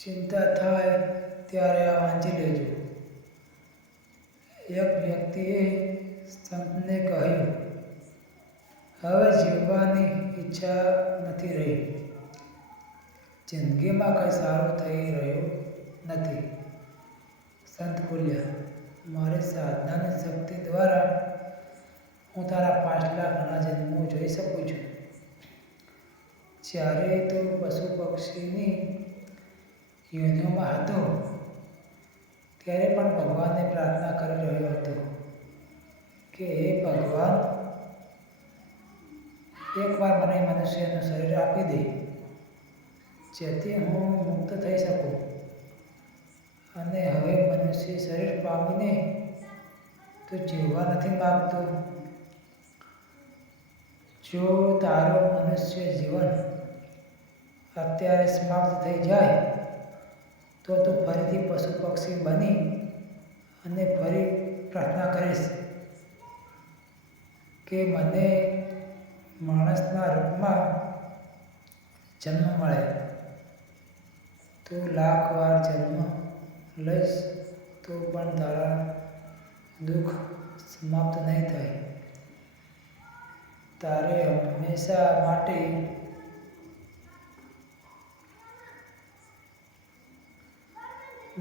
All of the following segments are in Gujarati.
ચિંતા થાય ત્યારે આ વાંચી લેજો. એક વ્યક્તિએ સંતને કહ્યું, હવે જીવવાની ઈચ્છા નથી રહી. જિંદગીમાં કંઈ સારું થઈ રહ્યું નથી. સંત બોલ્યા, મારી સાધનાની શક્તિ દ્વારા હું તારા પાછલા ઘણા જન્મો જોઈ શકું છું. જ્યારે તો પશુ પક્ષીની યોનિઓમાં હતો ત્યારે પણ ભગવાનને પ્રાર્થના કરી રહ્યો હતો કે હે ભગવાન, એકવાર મને મનુષ્યનું શરીર આપી દે, જેથી હું મુક્ત થઈ શકું. અને હવે મનુષ્ય શરીર પામીને તો જીવવા નથી માગતો. જો તારો મનુષ્ય જીવન અત્યારે સમાપ્ત થઈ જાય તો તું ફરીથી પશુ પક્ષી બની અને ફરી પ્રાર્થના કરીશ કે મને માણસના રૂપમાં જન્મ મળે. તું લાખ વાર જન્મ લઈશ તો પણ તારા દુઃખ સમાપ્ત નહીં થાય. તારે હંમેશા માટે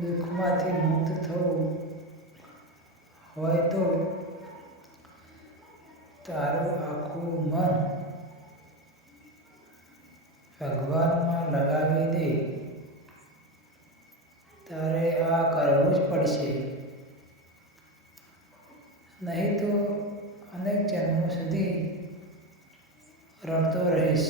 દુઃખમાંથી મુક્ત થવું હોય તો તારું આખું મન ભગવાનમાં લગાવી દે. તારે આ કરવું જ પડશે, નહીં તો અનેક જન્મો સુધી રડતો રહીશ.